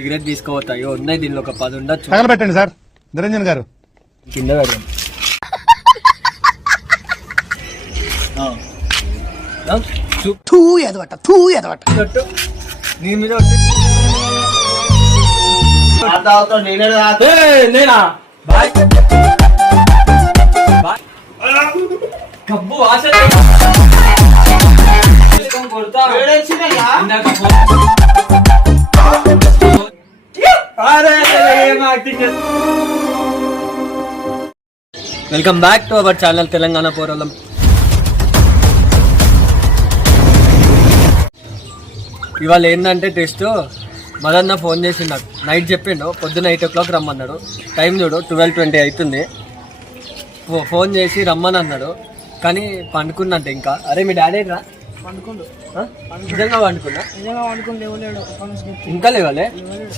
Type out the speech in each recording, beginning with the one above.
Cigarette తీసుకోవచ్చు అయ్యో ఉన్నాయి దీనిలో ఒక పది ఉండొచ్చు. పెట్టండి సార్. నిరంజన్ గారు. కింద పెడదాం. కబ్బు వాస కొడతా welcome back to our channel Telangana పోరాలం ఇవాళ ఏంటంటే టెస్ట్ మదన్న ఫోన్ చేసి నాకు. నైట్ చెప్పిండు. పొద్దున్న ఎయిట్ ఓ క్లాక్ రమ్మన్నాడు. టైం చూడు ట్వెల్వ్ ట్వంటీ అవుతుంది ఫో- ఫోన్ చేసి రమ్మని అన్నాడు కానీ పండుకున్నట్టు ఇంకా. అరే మీ డాడీ రా నిజంగా లేవలేడు. ఇంకా లేవాలే?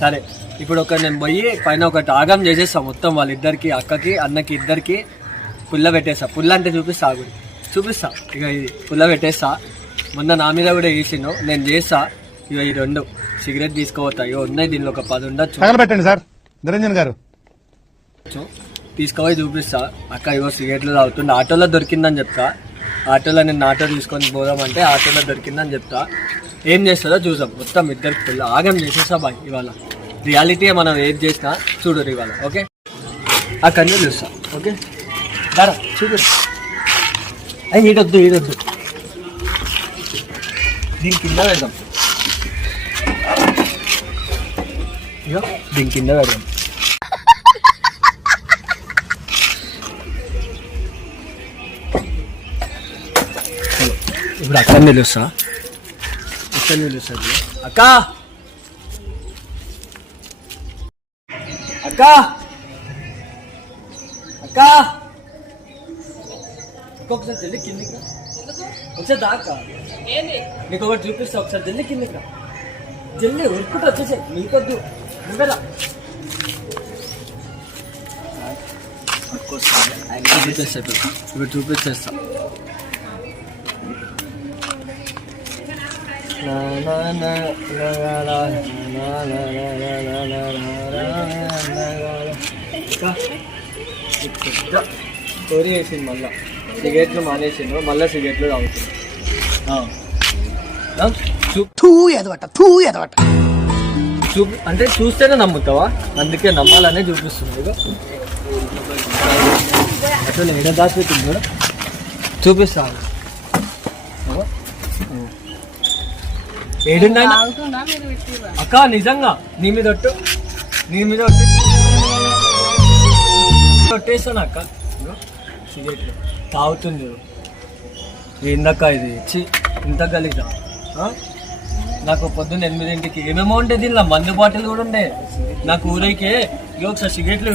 సరే ఇప్పుడు ఒక నేను పోయి పైన ఒకటి ఆగం చేసేస్తా మొత్తం వాళ్ళిద్దరికి అక్కకి అన్నకి ఇద్దరికి. పుల్ల పెట్టేస్తా. పుల్ల అంటే చూపిస్తా ఆగుడు చూపిస్తా. ఇక ఇది పుల్ల పెట్టేస్తా. మొన్న నా మీద కూడా వేసిండు. నేను చేస్తా. ఇక ఈ రెండు సిగరెట్ తీసుకోవతా ఇక ఉన్నాయి దీనిలో ఒక పది ఉండొచ్చు. తగలబెట్టండి సార్. నిరంజన్ గారు. తీసుకుపోయి చూపిస్తా. అక్క ఇగో సిగరెట్లు తాగుతుండే. ఆటోలో దొరికిందని చెప్తా. ఆటోలో నేను ఆటో తీసుకొని పోదామంటే ఆటోలో దొరికిందని చెప్తా. ఏం చేస్తుందో చూసాం మొత్తం ఇద్దరు ఫుల్ ఆగం చేసేసా బాయ్ ఇవాళ. రియాలిటీ మనం ఏది చేసినా చూడరు ఇవాళ ఓకే? అక్కడ చూస్తా ఓకే? దారా చూడు. అయ్యి ఈడొద్దు ఈడొద్దు. దీని కింద పెడదాం. ఇగో దీని కింద పెడదాం. ఇప్పుడు అక్కడ నిలుస్తా ఇక్కడ నిలుస్తా అక్క! అక్క! అక్క! ఇంకొకసారి జల్లి కిందికి. ఒకసారి దాకా. నీకు ఒకటి చూపిస్తా ఒకసారి జల్లి కిందికి రా. జల్లి ఉరుక్కుంటూ వచ్చేసాయి నీకొద్దు. నువ్వేలా. ఇప్పుడు. చూపించేస్తా కోరి వేసింది మళ్ళా సిగరెట్లు మానేసిండ్రు మళ్ళీ సిగరెట్లు తాగుతుంది చూ అంటే చూస్తేనే నమ్ముతావా అందుకే నమ్మాలనే చూపిస్తుంది అసలు ఎడ చూపిస్తాను ఏడున్నా? అక్క నిజంగా. నీ మీద ఒట్టు. నీ మీద ఒట్టు. కొట్టేస్తాను అక్క. సిగరెట్లు. తాగుతుంది. ఏందక్క ఇది చి ఇంత గలీజా? నాకు పొద్దున్న ఎనిమిదింటికి ఏమేమో ఉంటే దీనిలో మందు బాటిల్ కూడా ఉండే. నాకు ఊరైకే ఇగో ఒకసారి సిగరెట్లు.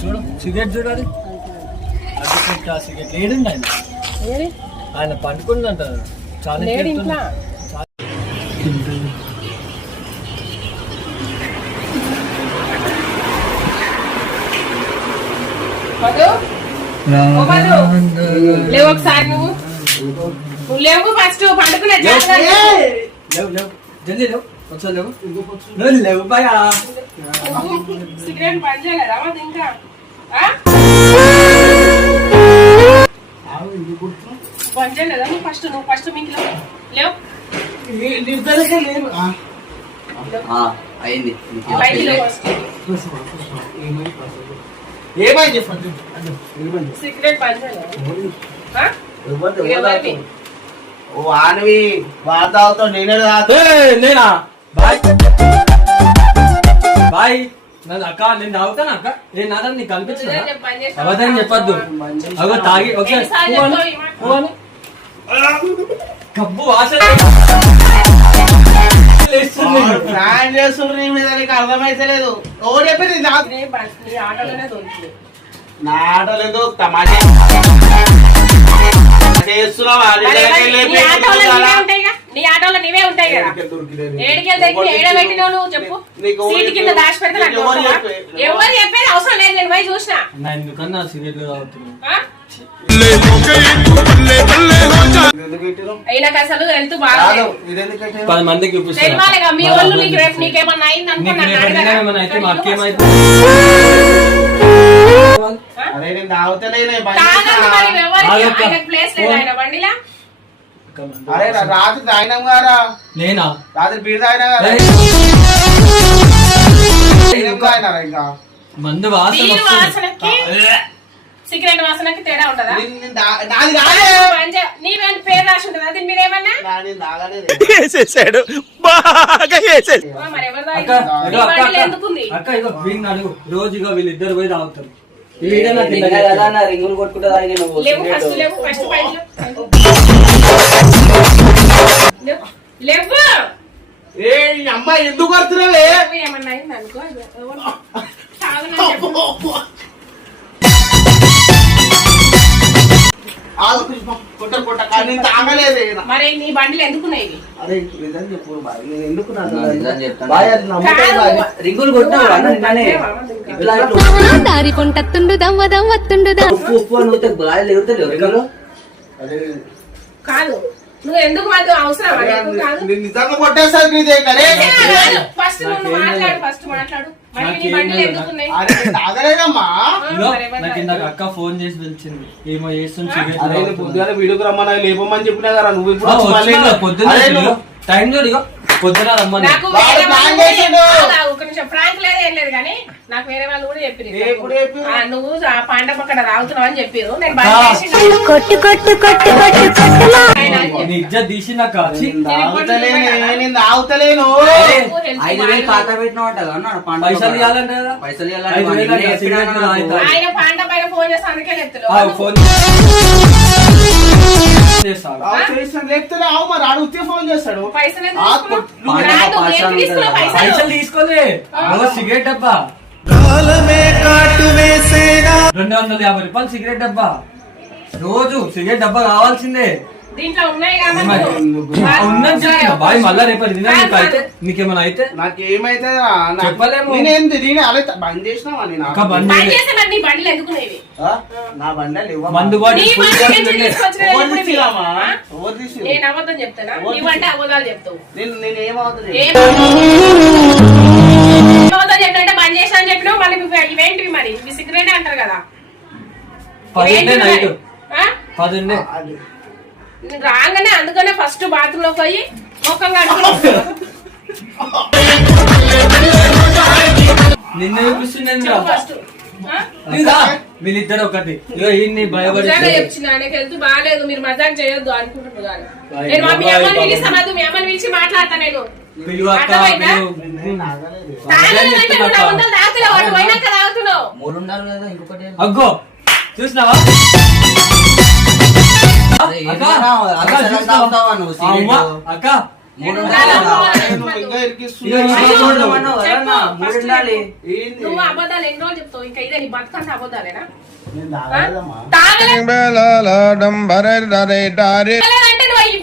చూడు సిగరెట్ చూడాలి. అది సిగరెట్ ఏడుండి ఆయన ఆయన పండుకుందంట. చాలా లేవు ఒకసారి నువ్వు. నువ్వు లేవు ఫస్ట్ పండుకునే జాగ్రత్త. లేవు లేవు. జల్దీ లేవు. ఒకసారి లేవు. లేవు, లేవు భయా నువ్వు సిగరెట్ బంద్ చేయలేదా? మరి ఇంకా? ఆ? బంద్ చేయలేదా? నువ్వు ఫస్ట్ నువ్వు ఫస్ట్ మీ ఇంట్లో లేవు. అయింది. ఏమైంది చెప్పండి వానవి వాతావతో నేనే రాదు నేనా? బాయ్. బాయ్. నాది అక్క నేను తాగుతాను అక్క? నేను నాదని నీకు కనిపించదు అబద్ధం చెప్పద్దు. అగో తాగి ఒకసారి గబ్బు ఆశ. ప్లాన్ చేస్తుండ్రు నీ మీద నీకు అర్థమైతలేదు. ఎవరు చెప్పింది? నా నా ఆటలు ఎందుకు తమాషా చేస్తున్నావు? నీ ఆటోలో నీవే ఉంటాయి కదా. ఏడికెళ్తే ఏడబెట్టినావు నువ్వు. చెప్పు. సీట్ కింద దాచి పెడితే ఎవరు చెప్పేది అవసరం లేదు నేను పోయి చూసిన. ఎందుకన్నా సిగరెట్లు అయినాక అసలు హెల్త్ బాగా మీ వాళ్ళు నీకు రేపు నీకేమన్నా అయింది అనుకున్నా ప్లేస్ లేదు ఆయన బండిలా. అరే రా- రాత్రి తాగినాం గారా? నేనా? రాత్రి బీర్ తాగినా కదా ఏయ్, ఏం తాగినారా ఇంకా? మందు వాసన. వాసనకి సిగరెట్ వాసనకి తేడా ఉంటదా? నాది కాదే. పేరు రాసి ఉంటదా? దీని మీద ఏమన్నా? మరి ఎవరు ఎందుకుంది? అక్క ఇగో వీడిని అడుగు. రోజు ఇగో వీళ్ళిద్దరు పోయి తాగుతారు. వీడే నాకు ఇంత నిన్న చెప్పాడు. కదా నా రింగులు కొట్టుకుంటే తాగి నువ్వు లేవు సిగరెట్. ఫస్ట్ లేవు ఫస్ట్ పైన లేవు. లేవు ఏ ఈ అమ్మాయి ఎందుకు కొడుతున్నావే? లేవు ఏమన్నా అయింది అనుకో ఎవరు? మరి నీ బండిలో ఎందుకున్నాయి? అరే నిజం చెప్పు నేను అది. రింగులు కొట్టావు దారి దవ్వ దవ్వత్తుండు ఉప్పు ఉప్పు అని లేవుతాయి రింగులు? అరే కాదు. నువ్వు ఎందుకు మాకు అవసరం? కాదు? నిజంగా కొట్టేసరికి ఇదే కరే ఫస్ట్ నువ్వు మాట్లాడు ఫస్ట్ మాట్లాడు? అక్క ఫోన్ చేసి పిలిచింది. ఏమో చేస్తుంది. పొద్దున వీడియోకి రమ్మన్నా లేపమని చెప్పినా కదా నువ్వు ఇప్పుడు టైం చూడు పొద్దున రమ్మని నాకు వేరే వాళ్ళు ప్రాంక్ కూడా. చెప్పారు. ఒక నిమిషం ప్రాంక్ లేదు ఏం లేదు కానీ నాకు వేరే వాళ్ళు కూడా చెప్పారు ఏ, ఎప్పుడు చెప్పారు? ఆ, నువ్వు ఆ పాండప అక్కడ తాగుతున్నావు అని చెప్పారు నేను బంద్ ఆ. కొట్టు కొట్టు కొట్టు కొట్టు కొట్టులా ఆయన అని చెప్పి. నీ ఇజ్జత్ తీసి నాకు వచ్చి నేను ఐదు వేలు. ఖాతా పెట్టినా అన్న పండుగ పైసలు ఇవ్వాలంటే కదా పైసలు ఐదు ఇవ్వాలంటే వేలు చెప్పినా. ఆయన పాండ పైన ఫోన్ చేస్తే అందుకే చెప్తాడు ఆ, ఫోన్ పైసలు తీసుకోలే సిగరెట్ డబ్బా. రెండు వందల యాభై రూపాయలు సిగరెట్ డబ్బా. రోజు సిగరెట్ డబ్బా కావాల్సిందే. దీంట్లో ఉన్నాయి బాయ్ మళ్ళా రేపు తిన్నా నీకు అయితే నీకేమైనా అయితే? నాకేమైతే చెప్పలేము. నేనేంది? నేను అలా బంద్ చేసినావా నేను? అక్క మరి నీ బండిలు ఎందుకున్నాయి ఆ? నా బండి లేవమ్మా. మందు బాటి? నేను. అబద్ధం చెప్తానా? నీ వంట అబద్ధాలు చెప్తావు. నేను నేను ఏమవుతుంది ఏం అబద్ధాలు చెప్పినంటే బంద్ చేసిన అని చెప్పినావు. మళ్ళీ ఇవి- ఇవేంటివి మరి? సిగరెట్ అంటారు కదా. నైట్? రాగానే అందుకనే ఫస్ట్ బాత్రూమ్లోకి పోయి ముఖం నిన్న చూపిస్తుండే ఫస్ట్ వీళ్ళిద్దరు ఒకటి. భయపడి హెల్త్ బాగాలేదు మీరు మజాక్ చేయొద్దు అనుకుంటున్నారు నేను మా అమ్మని బాయ్ పిలిస్తా మధు మీ అమ్మని పిలిచి మాట్లాడతా నేను. అగ్గో చూసినావా? అక్క, నువ్వు అబద్ధాలు ఎన్ని రోజులు చెప్తావు? ఇంకా ఇదే నీ అబద్ధాలేనా? తాగలేదమ్మా. తాగలేదు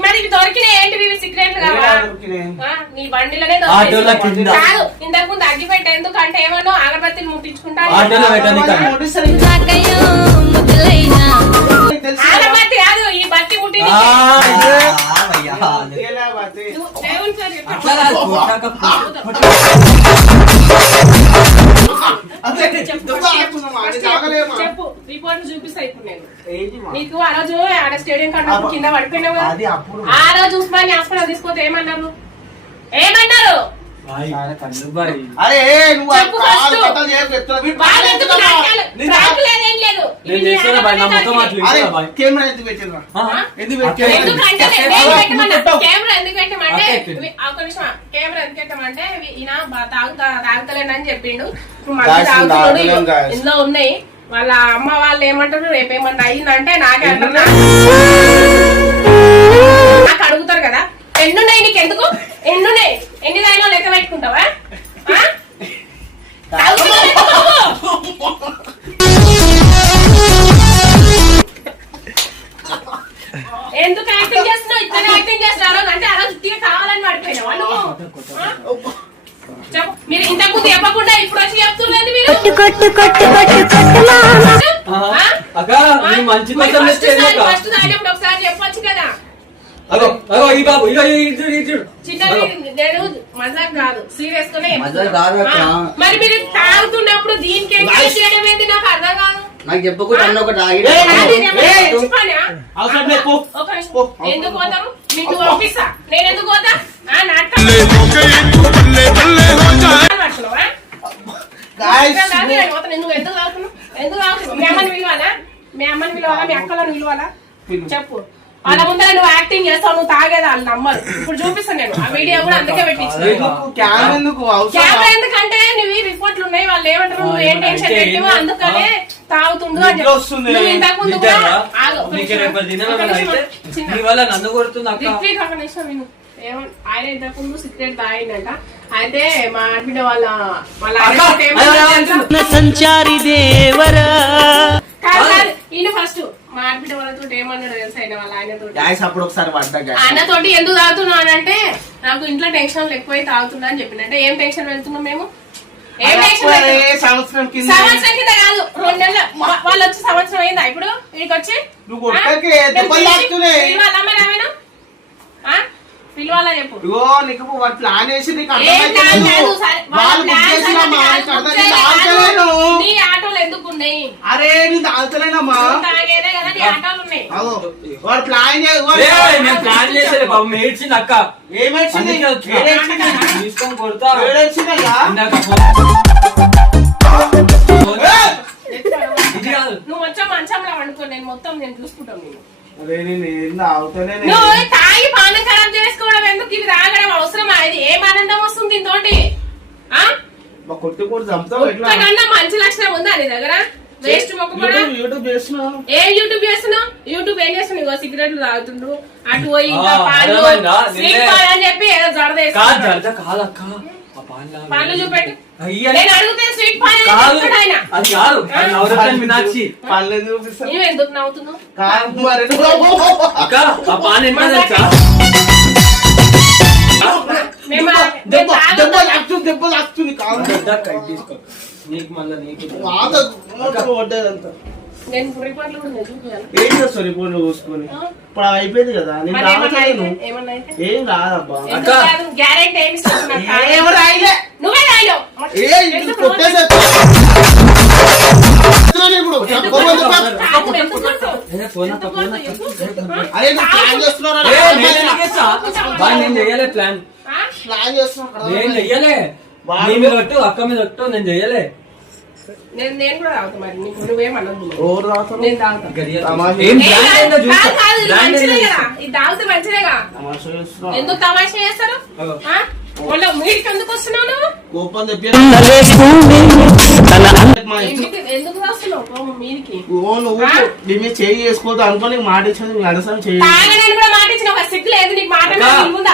మరి ఇవి దొరికినాయి ఏంటివి ఇవి సిగరెట్లు దొరికినాయి? ఆ, నీ బండిలోనే ఆటోల. కింద. కాదు ఇంతకు ముందు పెట్టే ఎందుకంటే ఏమన్నా అగరబత్తిలు ముట్టించుకుంటా ఆటోలో అన్న. ముద్దులైనా? అగరబత్తి కాదు ఈ బత్తి ముట్టి ఆ, ఇదే. ఆ, భయ్యా. ఎలా బాతి? దేవుని పేరు చెప్పు. అట్లా కాదు, కొట్టాక కొట్టు. అదే, చెప్పు, రిపోర్ట్ చూపిస్తా ఇప్పుడు నేను? నీకు ఆ రోజు ఆడ స్టేడియం కింద పడిపోయినావు ఆ రోజు ఉస్మాని హాస్పిటల్ తీసుకొస్తే ఏమన్నారు? ఏమన్నారు. అరే నువ్వు ఎందుకు. కెమెరా? కెమెరా పెట్టమంటే ఒక నిమిషం కెమెరా ఎందుకు పెట్టమంటే ఈయన తాగుతా చెప్పిండు. ఇప్పుడు మళ్ళీ. ఇందులో ఉన్నాయి. వాళ్ళ అమ్మ వాళ్ళు ఏమంటారు రేపు ఏమన్నా అయిందంటే నాకే అంటారు నాకు అడుగుతారు కదా ఎన్నున్నాయి నీకు ఎందుకు? ఎన్నున్నాయి ఎన్ని దాయిలో లెక్క పెట్టుకుంటావా? ఎందుకు యాక్టింగ్ చేస్తున్నావు? ఇతనే యాక్టింగ్ చేస్తున్నారు? ఆ రోజు అంటే కావాలని పడిపోయినావా నువ్వు? మీరు ఇంతకు ముందు చెప్పకుండా ఇప్పుడు వచ్చి చెప్తున్నది మీరు? కొట్టు కొట్టు కొట్టు కొట్టు మంచి ఫస్ట్ ఒకసారి చెప్పొచ్చు కదా? అగో అగో ఈ బాబు ఇగో ఈ ఇటు ఇటు చిన్న నేను మజాక్ కాదు. సీరియస్ గానే కాదు అక్క. మరి మీరు తాగుతున్నప్పుడు దీనికి ఎంకరేజ్ చేయడం ఏంది? నాకు అర్థం కాదు. నాకు చెప్పకుండా అన్న ఒకటి ఆగి ఏయ్, అది ఏమన్నా ఏయ్. పిచ్చి పనా? అవసరం లేదు, పో. ఒక నిమిషం. ఎందుకు నిన్ను పంపిస్తా నేను ఎందుకు పోతా? ఆ, నాటకం పడుతున్నావా? Guys, ఇంకా కాదు, నేను పోతా. నువ్వు ఎందుకు తాగుతున్నావు ఎందుకు తాగుతున్నావు మీ అమ్మని పిలవాలా? మీ అమ్మని పిలవాలా? మీ అక్కలను పిలవాలా? చెప్పు. వాళ్ళ ముందర నువ్వు యాక్టింగ్ చేస్తావు నువ్వు తాగేది? వాళ్ళు నమ్మరు. ఇప్పుడు చూపిస్తాను నేను. ఆ వీడియో కూడా అందుకే పెట్టించిన కెమెరా ఎందుకంటే నువ్వు ఈ రిపోర్ట్లు ఉన్నాయి వాళ్ళు ఏమంటారు? నువ్వు ఏం టెన్షన్ పెట్టివో? అందుకనే తాగుతుండు అని. నువ్వు ఇంతకు ముందు విను. ఆయన ఇంతకు ముందు సిగరెట్ తాగిందంట అయితే మా ఆడబిడ్డ వాళ్ళ వాళ్ళ? సంచారి దేవరా. ఈయన ఫస్ట్ మా ఆడబిడ్డ వాళ్ళతో ఏమన్నాడు తెలుసా ఆయన వాళ్ళ ఆయనతో గాయస్ అప్పుడు ఒకసారి పడ్డా. అన్నతోటి ఎందుకు తాగుతున్నానంటే నాకు ఇంట్లో టెన్షన్ ఎక్కువై తాగుతున్నా అని చెప్పింది అంటే ఏం టెన్షన్ వెళ్తున్నాం మేము? ఏం టెన్షన్? సంవత్సరం కింద? సంవత్సరం కింద కాదు రెండు నెలలు. వాళ్ళు వచ్చి సంవత్సరం అయిందా ఇప్పుడు? వీడికి వచ్చి? నువ్వు పిలవాలా చెప్పు. ఇగో నీకు వాడు ప్లాన్ నీకు. నీ ఆటోలు ఎందుకు ఉన్నాయి అరే తాగేదే కదా నీ ఆటోలు ఉన్నాయి. వాడు ప్లాన్ ప్లాన్ నేను ప్లాన్ చేసేది బాబు మేడ్చింది అక్క. ఏమేడ్చింది? తీసుకొని కొడతా. నువ్వు వచ్చా మంచంలో వండుకో నేను మొత్తం నేను చూసుకుంటాను నేను. నువ్వు తాగి పానం ఖరాబ్ చేసుకోవడం ఎందుకు? ఇవి తాగడం అవసరమా? ఇది ఏం ఆనందం వస్తుంది దీంతోటి? ఆ? మా కొట్టి కూడా చంపుతావు ఎట్లా? ఒక్కటన్నా మంచి లక్షణం ఉందా నీ దగ్గర? వేస్ట్ మొక్క కూడా? యూట్యూబ్- యూట్యూబ్ చేస్తున్నావు ఏం యూట్యూబ్ చేస్తున్నావు? యూట్యూబ్ ఏం చేస్తున్నావు? ఇగో సిగరెట్లు తాగుతుండ్రు అటు పోయి ఇంకా ఆ, పాలు అర్థమైందా? స్వీట్ నిన్నే- పాలు అని చెప్పి ఏదో జడద కాదు కాదక్క. పాలు చూపెట్టు నేను అడిగితే స్వీట్ పాలు అని కాదు అది కాదు అది నవరత్న మీనాక్షి పళ్ళు చూపిస్తా నువ్వు ఎందుకు నవ్వుతున్నావు కాదు మరి అక్క ఆ పాన్ ఎంత తెలుసా మేము దెబ్బ దెబ్బ. లాక్తుంది దెబ్బ లాక్తుంది కాదు నీకు మళ్ళీ నీకు వాత పడ్డదంతా నేను రిపోర్ట్లు కూడా ఏం చేస్తావు రిపోర్ట్ చూసుకొని? ఇప్పుడు అవి అయిపోయింది కదా నేను అయితే? ఏం రాదబ్బా? గ్యారెంటీ ఏమి రాయలే? నువ్వే రాయలేవు. ప్లాన్ చేస్తున్నావు? ఏ, నేను చెయ్యలే మీద ఒట్టు అక్క మీద ఒట్టు నేను చెయ్యలే. నేను నేను కూడా తాగుతా మరి నీకు? నేను తాగుతా గడియ- తమాషా. ఏం ఏ బ్రాండ్ కాదు, ఏందో చూస్తా. కాదు, కాదు, ఇది బ్రాండ్ మంచిదే ఏందో కదా చూస్తా. ఇది తాగితే మంచిదేగా తమాషా చేస్తున్నావు. ఎందుకు తమాషా చేస్తారు అగో. ఆ? వాళ్ళ మీడికి ఎందుకు వస్తున్నావు నువ్వు కోపం తెప్పి మా ఇంట్లో ఎందుకు ఎందుకు వస్తున్నావు కోపం మీదికి ఓ నువ్వు ఆ? దీన్ని చేయి చేసుకోవద్దు అనుకో నీకు మాట ఇచ్చాను నీకు అనసం చేయి తాగనని కూడా మాట ఇచ్చిన ఒక సిగ్గు లేదు నీకు మాట అక్క,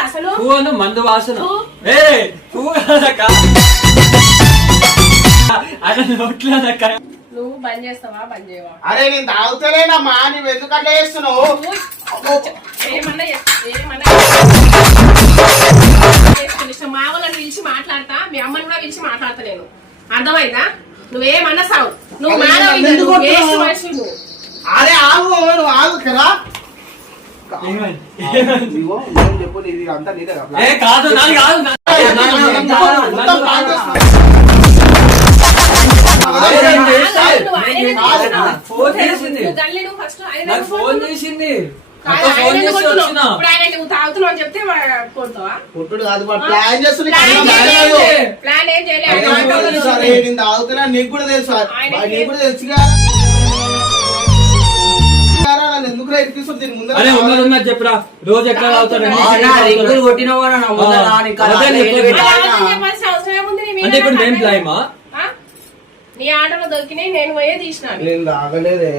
అసలు మందు వాసన పువ్వు? ఏ పువ్వు కాదక్క నువ్వు బంద్ చేస్తావా? బంద్ చేయవా? అరే నేను తాగుతలేనమ్మా నువ్వు ఎందుకు అట్లా చేస్తున్నావు? నువ్వు ఏమన్నా ఏమన్నా మా వాళ్ళని పిలిచి మాట్లాడతా మీ అమ్మని కూడా పిలిచి మాట్లాడతా నేను. అర్థమైందా? నువ్వేమన్నా సావు. నువ్వు అరే, మానవ నన్ను ఎందుకు నువ్వు. అరే ఆగు నువ్వు ఆగు కదా? చెప్పు నీది అంతా నీదే కాదు. తాగుతున్నావు అని చెప్తే కొట్టుడు కాదు ప్లాన్ ప్లాన్ ఏం మారలేదు. చేయలే. ప్లాన్ ఏం చేయలే అరే, ఆయన నాకు ఆటోలో తెలుసు, అరే, నేను తాగుతున్నా నీకు కూడా తెలుసు నీకు కూడా తెలుసుగా. చెప్పురా. రోజు రింగులు కొట్టినావు అంటే ఇప్పుడు మేము నాకు ప్లాయమా ఆ? నీ ఆటోలో దొరికినాయి నేను పోయే తీసినాను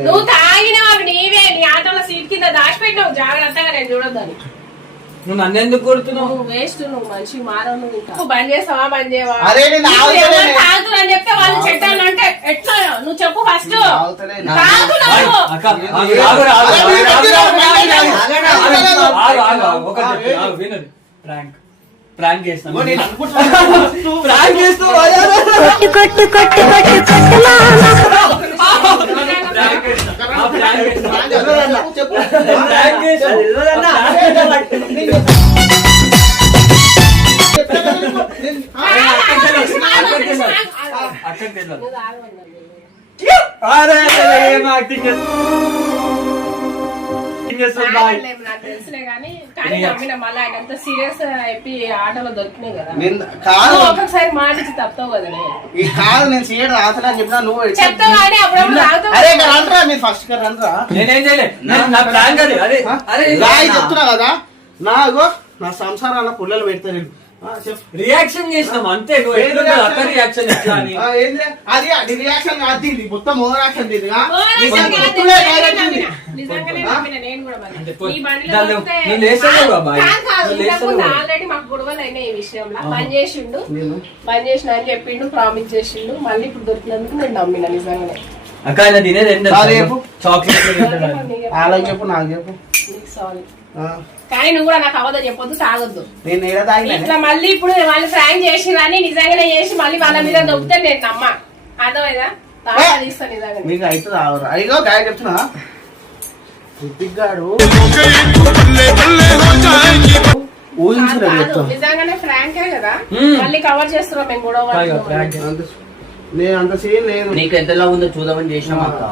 నువ్వు తాగినావు అవి నీవే నీ ఆటోలో సీట్ కింద దాచిపెట్టినావు జాగ్రత్తగా నేను చూడొద్దని నువ్వు నన్ను ఎందుకు కొడుతున్నావు నువ్వు వేస్ట్ నువ్వు మంచి మారవు నువ్వు బంద్ చేస్తావా బంద్ చేయవా అరే, నేను నువ్వు తాగుతలేనే. ఎవరు తాగుతున్నా అని చెప్తే వాళ్ళు చెట్టాలు అంటే ఎట్లా నువ్వు చెప్పు ఫస్ట్. తాగుతున్నావు ప్రాంక్ ప్రాంక్ చేస్తాను ఇదిగో నేను అనుకుంటున్నా. ప్రాంక్ చేస్తూ కొట్టు కొట్టు కొట్టు కొట్టు కొట్టు మామ ప్రాంక్ చేస్తా. ఆ, Prank చేసావు. తెలియదన్నా. అక్కడికి వెళ్ళాలి. నువ్వు తాగమన్నాను. అరే, అరే, ఏం యాక్టింగ్ చేస్తున్నావు? యాక్టింగ్ చేస్తున్నావు బాయ్. తాగలేము, నాకు తెలుసులే కానీ నమ్మిన మళ్ళీ ఆయన అంత సీరియస్ అయిపోయి ఆటోలో దొరికినాయి కదా. నేను కాదు. నువ్వు ఒక్కొక్కసారి మాటిచ్చి తప్పుతావు కదా నేను. ఈ కాదు నేను సీట్ రాసలే అని చెప్పినా నువ్వు చెప్తావు కానీ అప్పుడప్పుడు తాగుతావు అరే ఇక్కడ రండ్రా మీరు ఫస్ట్ ఇక్కడ రండ్రా నేనేం చేయలే. నేను- నా అరే చెప్తున్నా కదా. నాగో నా సంసారాల పుల్లలు పెడతారు. రియాక్షన్ చేసినాం అంతే. నువ్వు అక్క రియాక్షన్ ఎట్లా అని. ఆ, ఏంది? అది అది రియాక్షన్ కాదు మొత్తం ఓవర్ యాక్షన్ నిజంగానే నమ్మిన. నిజంగానే నమ్మిన నేను కూడా. అంటే ఈ బండిలో. కాదు, కాదు. మాకు గొడవలు అయినాయి ఈ విషయంలో. బంద్ చేసిండు. బంద్ చేసిన అని చెప్పిండు ప్రామిస్ చేసిండు. మళ్ళీ ఇప్పుడు దొరికినందుకు నేను నమ్మిన నిజంగానే. అక్క ఆయన తినేది ఏంటి? సారీ చెప్పు. చాక్లెట్ వాళ్ళకి చెప్పు. నాకు చెప్పు. కానీ నువ్వు కూడా నాకు అవ్వదు చెప్పొద్దు తాగినా? ఇట్లా మళ్ళీ ఇప్పుడు వాళ్ళు ఫ్రాంక్ చేసిరని నిజంగానే చేసి మళ్ళీ వాళ్ళ మీద దొబ్బితే నేను నమ్మ. అర్థమైందా? మీకు అయితే రావరు? అయ్యో గాయ చెప్తున్నా. ప్రాంక్. అంత- నేను అంత సీన్ లేదు నీకు ఎంతలా ఉందో చూద్దామని చేసినాం అక్క.